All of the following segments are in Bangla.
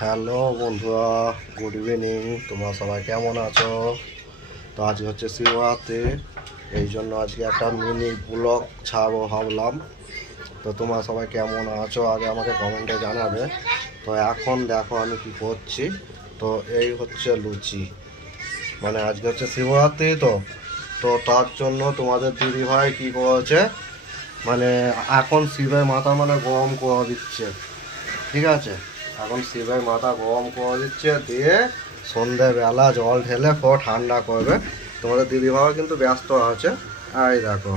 হ্যালো বন্ধুরা, গুড ইভিনিং। তোমরা সবাই কেমন আছো? তো আজকে হচ্ছে শিবরাত্রি, এই জন্য আজকে একটা মিনি ব্লগ ছাড়বো ভাবলাম। তো তোমরা সবাই কেমন আছো আগে আমাকে কমেন্টে জানাবে। তো এখন দেখো আমি কি করছি। তো এই হচ্ছে লুচি, মানে আজকে হচ্ছে শিবরাত্রি, তো তো তার জন্য তোমাদের দিদিভাই কি করেছে, মানে এখন শিবের মাথা মানে গরম করে দিচ্ছে। ঠিক আছে, এখন শিবের মাথা গরম করে দিচ্ছে, দিয়ে সন্ধেবেলা জল ঢেলে পর ঠান্ডা করবে। তোমাদের দিদিভাই কিন্তু ব্যস্ত আছে। এই দেখো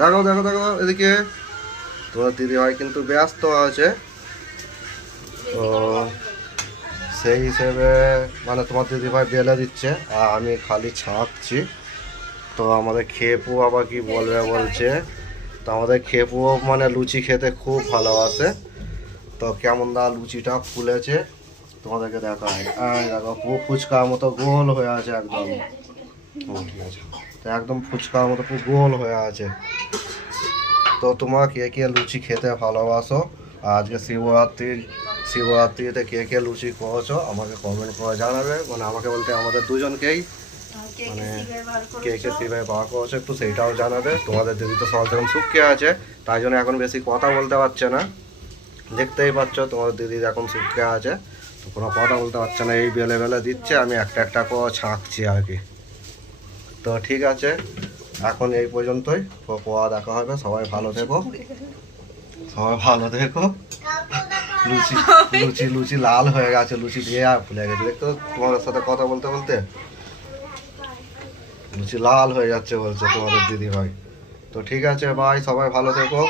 দেখো দেখো দেখো এদিকে, তোমার দিদিভাই কিন্তু ব্যস্ত আছে। তো সেই হিসেবে মানে তোমার দিদিভাই বেলে দিচ্ছে আর আমি খালি ছাঁকছি। তো আমাদের খেপু আবার কি বলবে বলছে। তো আমাদের খেপুও মানে লুচি খেতে খুব ভালোবাসে। তো কেমন দা লুচিটা ফুলেছে তোমাদেরকে দেখায়। দেখো পুরো ফুচকার মতো গোল হয়ে আছে একদম। ঠিক আছে, তো একদম ফুচকার মতো পুরো গোল হয়ে আছে। তো তোমরা কে কে লুচি খেতে ভালোবাসো, আর আজকে শিবরাত্রিতে কে কে লুচি করেছো আমাকে কমেন্ট করে জানাবে। মানে আমাকে বলতে আমাদের দুজনকেই, মানে কে কে শিবে বার করেছো একটু সেইটাও জানাবে। তোমাদের দিদি তো সকাল থেকে শুকিয়ে আছে, তাই জন্য এখন বেশি কথা বলতে পারছে না। দেখতেই পাচ্ছ তোমাদের দিদি এখন শুকিয়ে আছে, তো কোনো কথা বলতে পারছে না। এই বেলে বেলে দিচ্ছে, আমি একটা একটা করে ছাঁকছি আর কি। তো ঠিক আছে, এখন এই পর্যন্তই। পড়া দেখা হবে। সবাই ভালো থেকো, সবাই ভালো থেকো। লুচি লুচি লুচি লাল হয়ে গেছে, লুচি দিয়ে আর ফুলে গেছে। দেখতো তোমাদের সাথে কথা বলতে বলতে লুচি লাল হয়ে যাচ্ছে বলছে তোমাদের দিদি ভাই। তো ঠিক আছে, বাই, সবাই ভালো থেকো।